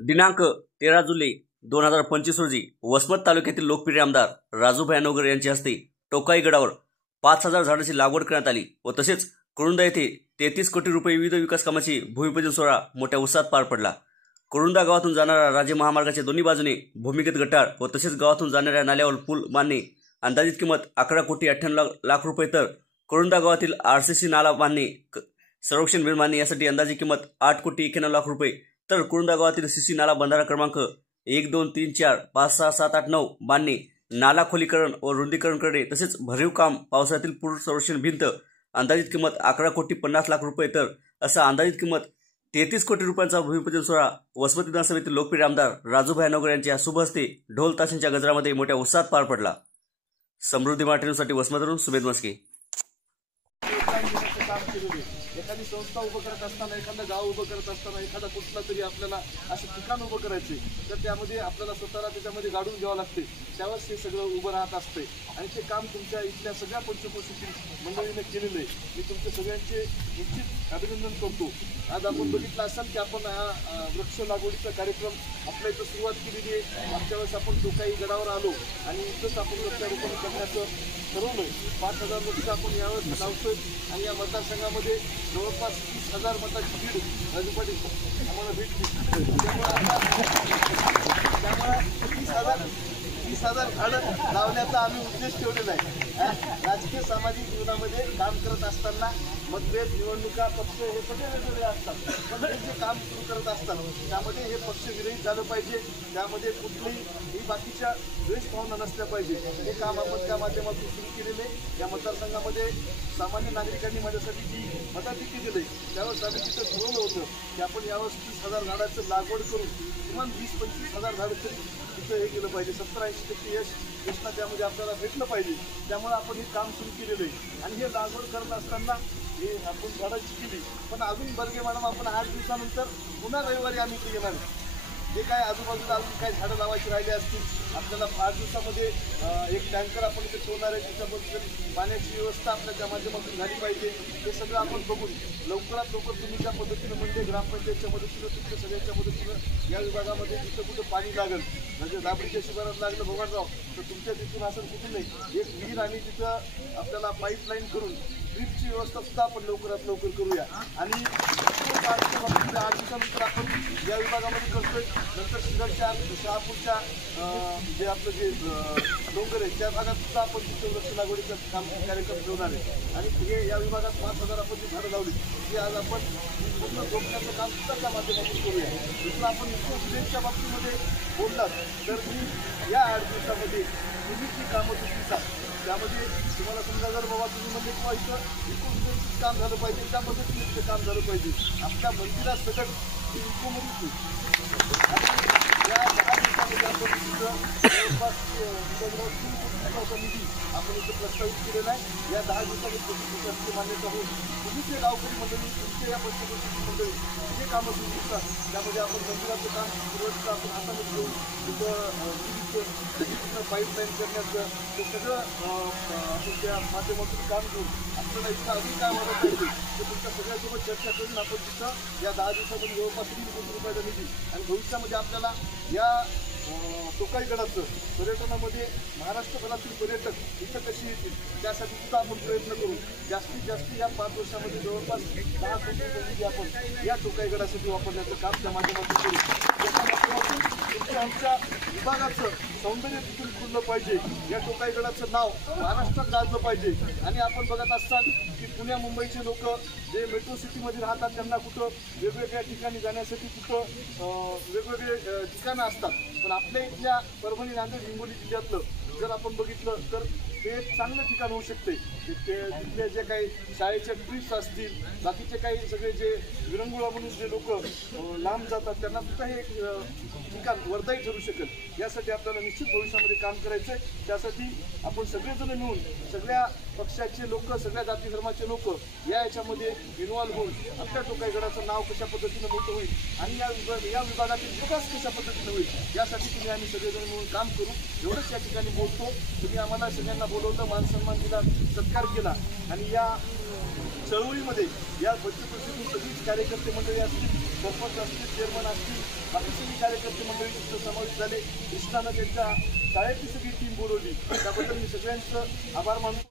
दिनांक 13 जुलै 2025 रोजी वसमत तालुक्यातील लोकप्रिय आमदार राजूभाई अनोगर यांच्या हस्ते टोकाई गडावर 5000 झाडांची लागवड करण्यात आली व तसेच कुरुंदा येथे 33 कोटी रुपये विविध विकास कामाची भूमिपूजन सोहळा मोठ्या उत्साहात पार पडला। कुरुंदा गावातून जाणाऱ्या राज्य महामार्गाच्या दोन्ही बाजूने भूमिगत गटार व तसेच गावातून जाणाऱ्या नाल्यावर पूल बांधणे अंदाजित किंमत 11 कोटी 98 लाख रुपये, तर कुरुंदा गावातील RCC नाला बांधणे संरक्षण भिंत बांधणे यासाठी अंदाजित किंमत 8 कोटी 91 लाख रुपये, तर कुरुंदा गावातील CC नाला बंधारा क्रमांक 1 2 3 4 5 6 7 8 9 बांधणे, नाला खोलीकरण व रुंदीकरण करणे तसेच भरीव काम पावसाळ्यातील पूर संरक्षण भिंत अंदाजित किंमत 11 कोटी 50 लाख रुपये, तर असा अंदाजित किंमत 33 कोटी रुपयांचा भूमिपूजन सोहळा वसमत विधानसभेतील लोकप्रिय आमदार राजूभाई अनोगर यांच्या शुभ हस्ते ढोल ताशांच्या गजरामध्ये मोठ्या उत्साहात पार पडला। समृद्धी मराठीसाठी वसमतवरून सुमेध मस्के। एखादी संस्था उभं करत असताना, एखादं गाव उभं करत असताना, एखादा कुठला तरी आपल्याला असं ठिकाण उभं करायचे तर त्यामध्ये आपल्याला स्वतःला त्याच्यामध्ये गाडून घ्यावं लागते, त्यावेळेस हे सगळं उभं राहत असते आणि ते काम तुमच्या इथल्या सगळ्या पंचक्रोशीतील मंडळीने केलेलं आहे। मी तुमच्या सगळ्यांचे निश्चित अभिनंदन करतो। आज आपण बघितलं असाल की आपण हा वृक्ष लागवडीचा कार्यक्रम आपल्या इथं सुरुवात केलेली आहे। मागच्या वेळेस आपण टोकाई गडावर आलो आणि इथंच आपण वृक्षारोपण करण्याचं ठरवलं आहे। 5000 वृक्ष आपण यावेळेस लावतोय आणि या मतदारसंघामध्ये जवळपास 30,000 मताची लीड राजूपाटी आम्हाला भेटली। त्यामुळे 30,000 झाडं लावण्याचा आम्ही उद्देश ठेवलेला आहे। राजकीय सामाजिक जीवनामध्ये काम करत असताना मतभेद, निवडणुका, पक्ष हे सगळे वेगवेगळे असतात, पण हे जे काम सुरू करत असतात त्यामध्ये हे पक्ष विरहित झालं पाहिजे, त्यामध्ये कुठलीही बाकीच्या द्वेषभावना नसल्या पाहिजे। हे काम आपण त्या माध्यमातून सुरू केलेले। या मतदारसंघामध्ये सामान्य नागरिकांनी माझ्यासाठी जी मताधिक्य दिले त्यावेळेस आम्ही तिथं ठरवलं होतं की आपण यावेळेस 30,000 झाडाचं लागवड करून किमान 20-25,000 झाडं तरी तिथं हे केलं पाहिजे। 70-80% यशना त्यामध्ये आपल्याला भेटलं पाहिजे। त्यामुळे आपण हे काम सुरू केलेलं आहे आणि हे लागवड करत असताना हे आपण झाडाची केली, पण अजून बर्गे मॅडम आपण 8 दिवसानंतर पुन्हा रविवारी आम्ही इथे येणार आहे। जे काय आजूबाजूला अजून काही झाडं लावायची राहिले असतील आपल्याला 5 दिवसामध्ये एक टँकर आपण इथे ठेवणार आहे, त्याच्याबद्दल पाण्याची व्यवस्था आपल्या माध्यमातून झाली पाहिजे। हे सगळं आपण बघून लवकरात लवकर तुम्ही ज्या पद्धतीनं म्हणजे ग्रामपंचायतच्या मदतीनं तुमच्या सगळ्यांच्या मदतीनं या विभागामध्ये जिथं कुठं पाणी लागेल, म्हणजे दाबडीच्या शिवारात लागलं भगवानराव तर तुमच्या तिथून असं कुठे नाही एक विहीर आणि तिथं आपल्याला पाईपलाईन करून ड्रीपची व्यवस्था सुद्धा आपण लवकरात लवकर करूया आणि 8 दिवसानंतर आपण या विभागामध्ये करतोय। नंतर शिरडच्या शहापूरच्या जे आपलं जे डोंगर आहे त्या भागात सुद्धा आपण तिथं वृक्ष लागवडीचा काम कार्यक्रम ठेवणार आहे आणि हे या विभागात 5,000 आपण जी झाडं लावली ती आज आपण पूर्ण जोडण्याचं काम सुद्धा त्या माध्यमातून करूया। दुसरं आपण इको बाबतीमध्ये बोललात तर मी या 8 दिवसामध्ये तुम्ही जी कामं चुकीचा त्यामध्ये तुम्हाला समजा जर बाबा तुम्ही म्हणजे किंवा इथं इको काम झालं पाहिजे त्या पद्धतीने तिथे काम झालं पाहिजे। आपल्या मंदिरासकट इकोमध्ये या 10 दिवसामध्ये आपण तिथं जवळपास निधी आपण इथं प्रस्तावित केलेला आहे। या 10 दिवसामध्ये मान्यता होऊन तुम्ही जे गावकरी मंडळी तुमच्या या पंचक्रोशीची मंडळी जे कामं सुरू करतात त्यामध्ये आपण मंदिराचं काम सुरुवातीचं आपण हातामध्ये घेऊन तिथं पाईपलाईन करण्याचं ते सगळं आपण त्या माध्यमातून काम घेऊन आपल्याला इथं अजून काय मदत पाहिजे ते तुमच्या सगळ्यांसोबत चर्चा करून आपण तिथं या 10 दिवसामध्ये जवळपास 3 कोटी रुपयाचा निधी आणि भविष्यामध्ये आपल्याला या टोकाई गडाचं पर्यटनामध्ये महाराष्ट्रभरातील पर्यटक इथं कशी येतील त्यासाठी सुद्धा आपण प्रयत्न करू। जास्तीत जास्त या 5 वर्षामध्ये जवळपास 10 कोटी रुपये आपण या टोकाई गडासाठी वापरण्याचं काम त्या माध्यमातून करू। त्याच्या माध्यमातून तुमच्या आमच्या विभागाचं सौंदर्य तिथून खुललं पाहिजे, या टोकाई गडाचं नाव महाराष्ट्रात गाजलं पाहिजे आणि आपण बघत असताल की पुण्या मुंबईचे लोक जे मेट्रो सिटीमध्ये राहतात त्यांना कुठं वेगवेगळ्या ठिकाणी जाण्यासाठी कुठं वेगवेगळे ठिकाणं असतात, पण आपल्या इथल्या परभणी, नांदेड, हिंगोली जिल्ह्यातलं जर आपण बघितलं तर ते एक चांगलं ठिकाण होऊ शकते। तिथले जे काही शाळेच्या ट्रिप्स असतील, बाकीचे काही सगळे जे विरंगुळा म्हणून जे लोक लांब जातात त्यांना सुद्धा हे एक ठिकाण वरदायी ठरू शकेल। यासाठी आपल्याला निश्चित भविष्यामध्ये काम करायचं आहे। त्यासाठी आपण सगळेजण मिळून सगळ्या पक्षाचे लोक, सगळ्या जाती धर्माचे लोक याच्यामध्ये इन्व्हॉल्व्ह होऊन आपल्या टोकाई गडाचं नाव कशा पद्धतीनं मोठं होईल आणि या विभागातील विकास कशा पद्धतीनं होईल यासाठी तुम्ही आम्ही सगळेजण मिळून काम करू एवढंच या ठिकाणी बोलतो। तुम्ही आम्हाला सगळ्यांना बोलवलं, मान सन्मान दिला, सत्कार केला आणि या चळवळीमध्ये या पंचक्रोशीतून सगळीच कार्यकर्ते मंडळी असतील, सरपंच असतील, चेअरमन असतील, बाकी सगळी कार्यकर्ते मंडळी तिथं समावेश झाले. कृष्णानं त्यांच्या शाळेतली सगळी टीम बोलवली. त्याबद्दल मी सगळ्यांचं आभार मानतो.